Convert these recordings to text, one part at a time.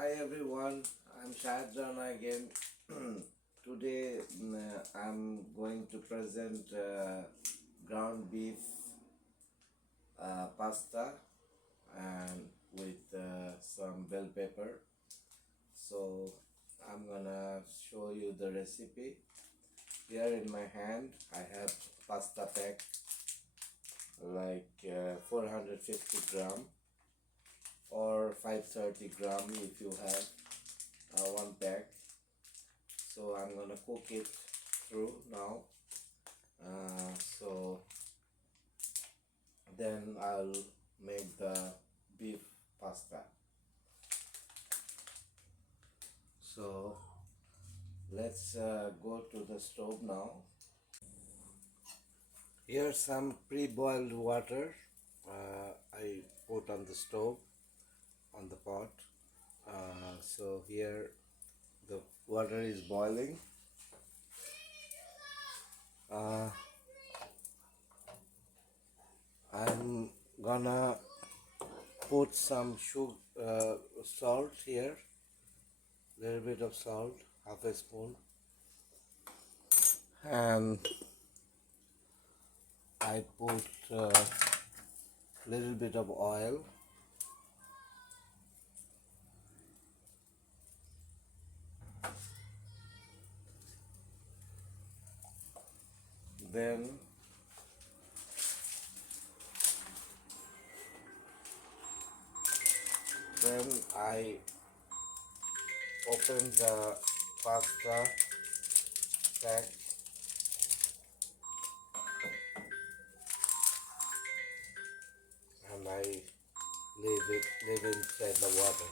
Hi everyone, I'm shahedrana again. Today I'm going to present ground beef pasta and with some bell pepper. So I'm gonna show you the recipe. Here in my hand I have pasta pack like 450 gram or 530 gram if you have one pack. So I'm gonna cook it through now. So then I'll make the beef pasta. So let's go to the stove now. Here's some pre-boiled water I put on the stove on the pot. So here the water is boiling. I'm gonna put some salt here, little bit of salt, half a spoon, and I put little bit of oil. Then I open the pasta pack and I leave inside the water.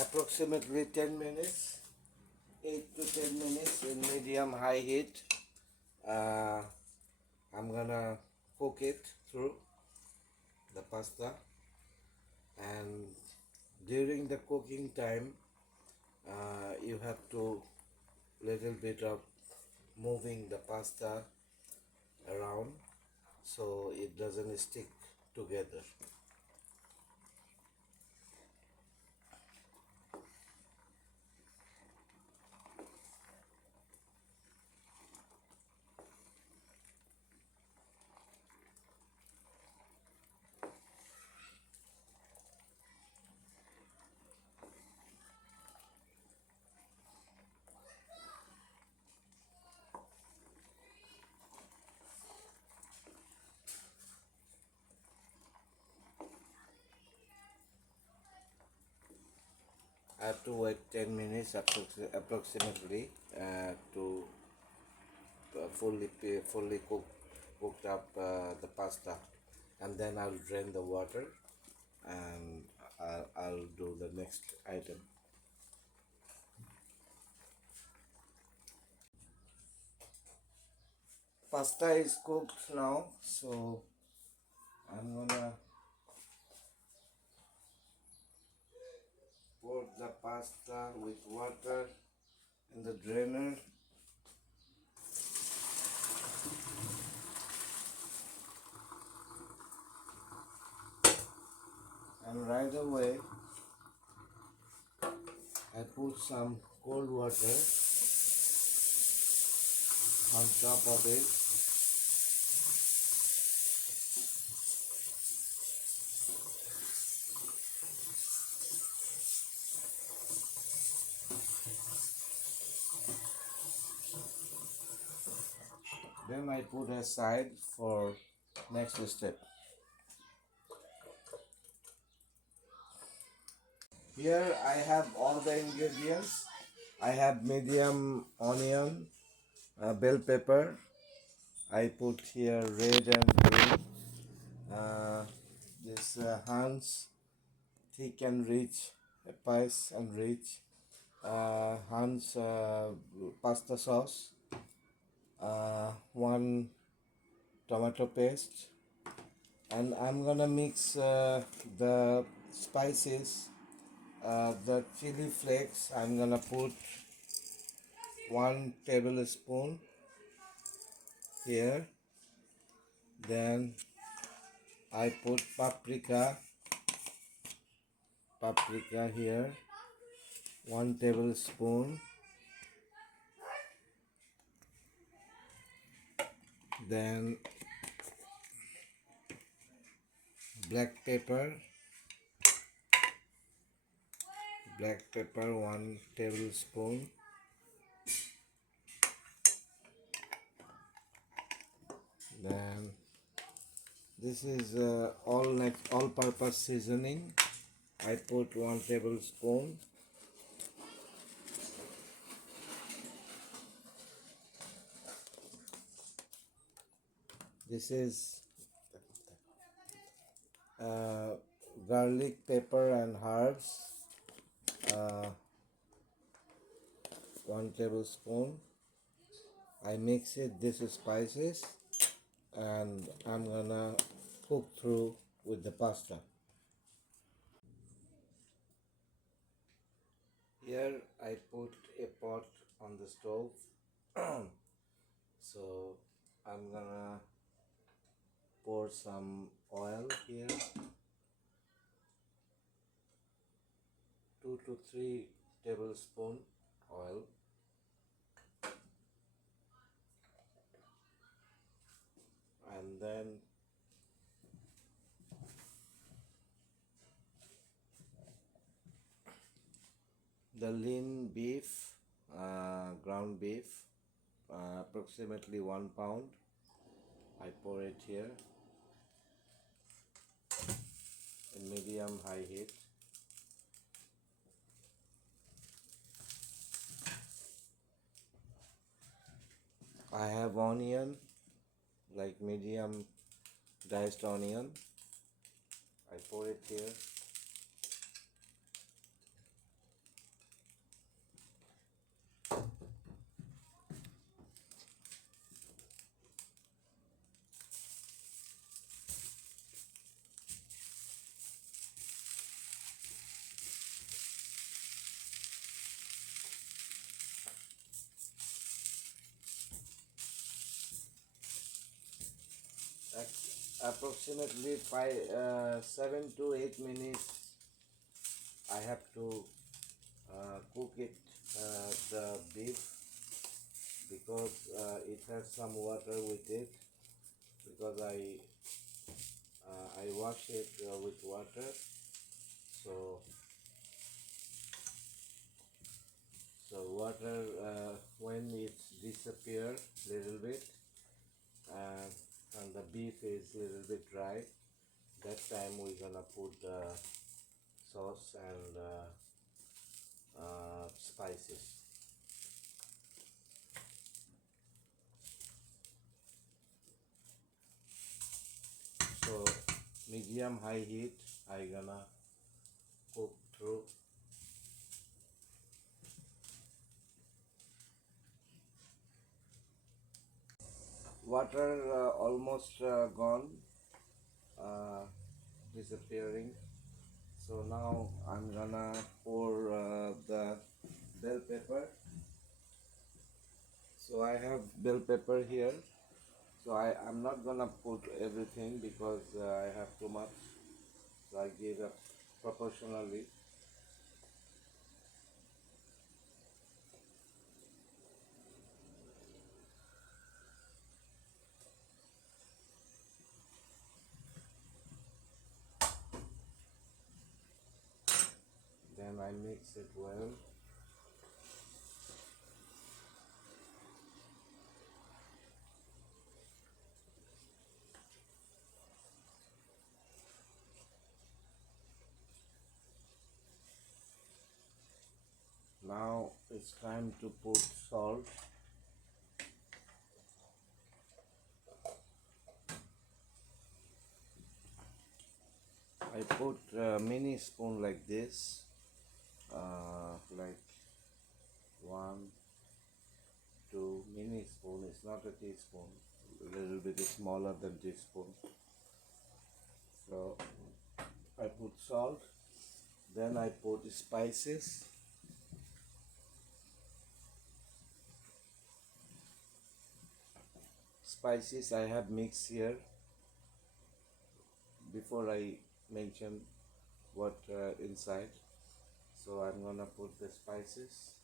Approximately 10 minutes, 8 to 10 minutes in medium high heat. I'm gonna cook it through the pasta, and during the cooking time you have to little bit of moving the pasta around so it doesn't stick together. I have to wait 10 minutes approximately to fully cooked up the pasta, and then I'll drain the water and I'll do the next item. Pasta is cooked now, so I'm gonna pour the pasta with water in the drainer. And right away I put some cold water on top of it. Then I put aside for next step. Here I have all the ingredients. I have medium onion, bell pepper. I put here red and green. This Hans thick and rich, spice and rich. Hans pasta sauce. One tomato paste, and I'm gonna mix the spices, the chili flakes. I'm gonna put 1 tablespoon here. Then I put paprika here, 1 tablespoon. Then black pepper, 1 tablespoon. Then this is all-purpose seasoning. I put 1 tablespoon. This is garlic, pepper, and herbs. Uh, 1 tablespoon. I mix it. This is spices, and I'm gonna cook through with the pasta. Here I put a pot on the stove. So I'm gonna pour some oil here, 2 to 3 tablespoon oil. And then the lean beef, ground beef, approximately 1 pound. I pour it here in medium high heat. I have onion, like medium diced onion. I pour it here. Approximately 7 to 8 minutes I have to cook it, the beef, because it has some water with it, because I wash it with water. So water, when it's disappear little bit, and the beef is little bit dry, that time we're gonna put the sauce and spices. So medium high heat I gonna cook through. Water almost gone, uh, disappearing. So now I'm gonna pour the bell pepper. So I have bell pepper here. So I'm not gonna put everything because I have too much. So I give up proportionally. Then I mix it well. Now it's time to put salt. I put a mini spoon like this, like 1, 2 mini spoon. It's not a teaspoon, a little bit smaller than teaspoon. So I put salt, then I put spices. spices I have mixed here before I mention what inside. So I'm gonna put the spices.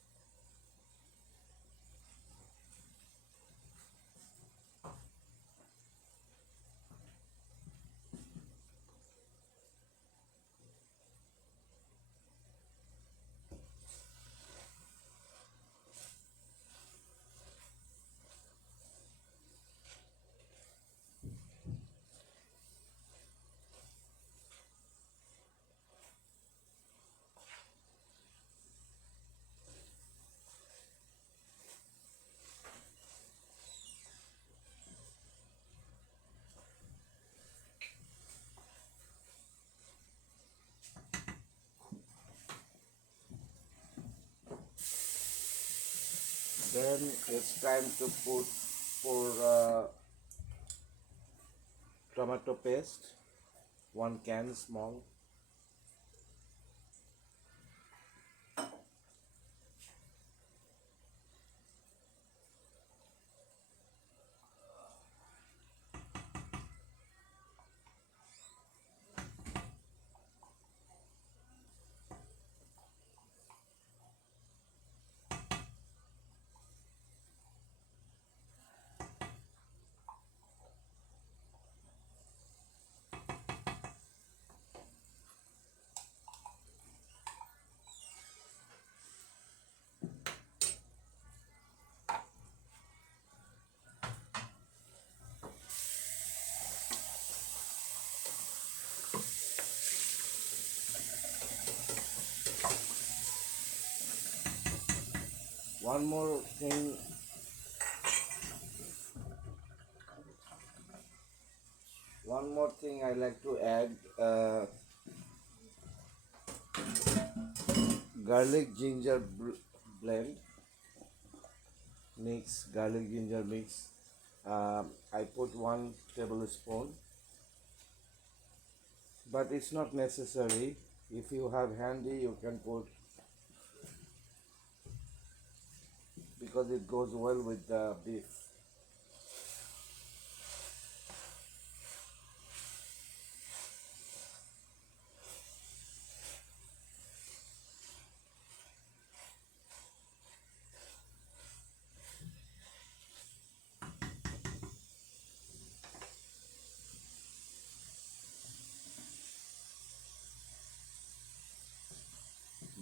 Then it's time to put for tomato paste, 1 can small. One more thing, I like to add garlic ginger blend mix, garlic ginger mix. I put 1 tablespoon, but it's not necessary. If you have handy, you can put, because it goes well with the beef.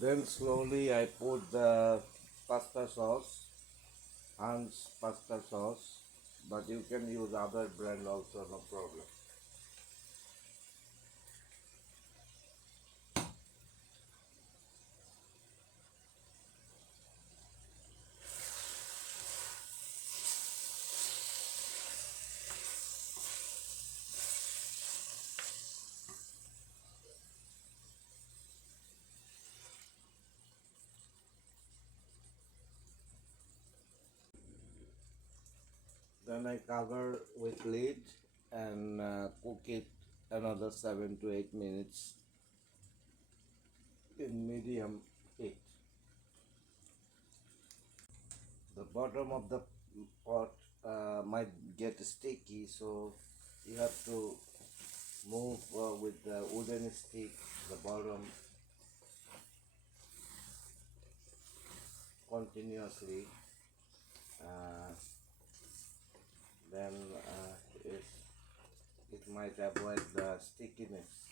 Then slowly I put the pasta sauce, Hans pasta sauce, but you can use other brand also, no problem. Then I cover with lid and cook it another 7 to 8 minutes in medium heat. The bottom of the pot might get sticky, so you have to move with the wooden stick the bottom continuously. Uh, then it, it might avoid the stickiness.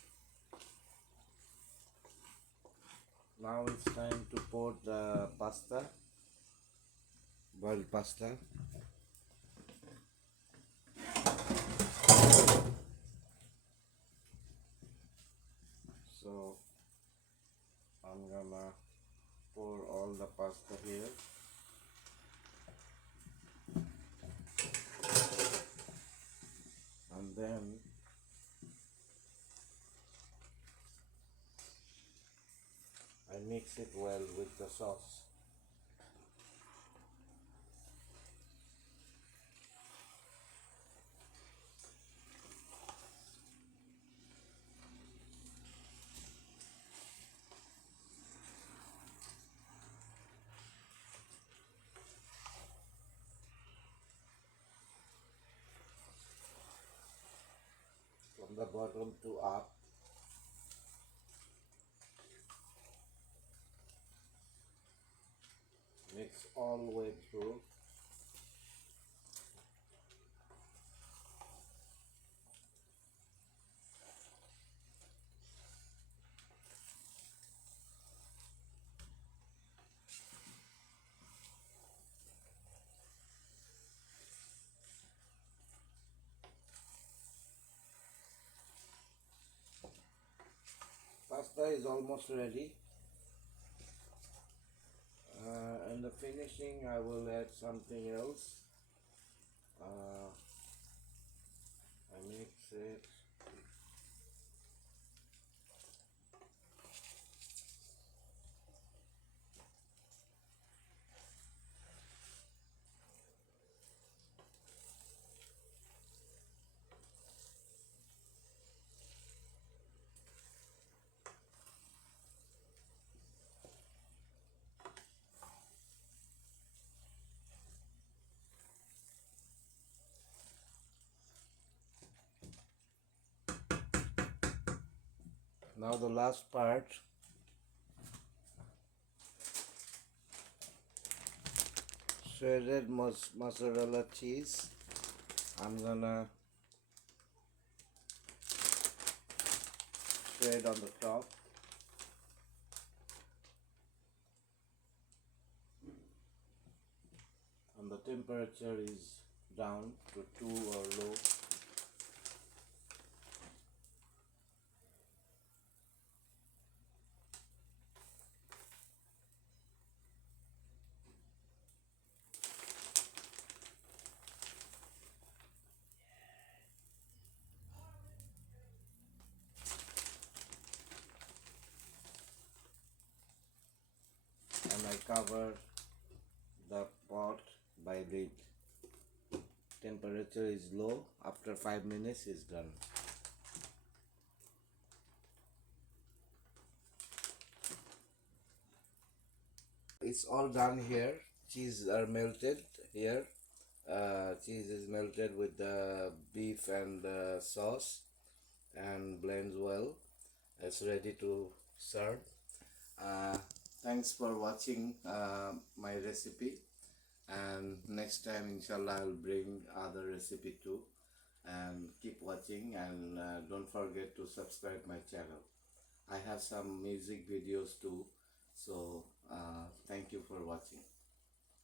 Now it's time to pour the pasta, boiled pasta. So I'm gonna pour all the pasta here. And then I mix it well with the sauce. the bottom to up. Mix all the way through. Pasta is almost ready. In the finishing, I will add something else. I mix it. Now the last part. Shredded mozzarella cheese. I'm gonna shred on the top. And the temperature is down to 2 or low. And I cover the pot by lid. Temperature is low. After 5 minutes is done. It's all done here. Cheese are melted here. Cheese is melted with the beef and sauce and blends well. It's ready to serve. Uh, Thanks for watching my recipe, and next time inshallah I'll bring other recipe too, and keep watching, and don't forget to subscribe my channel. I have some music videos too, so thank you for watching.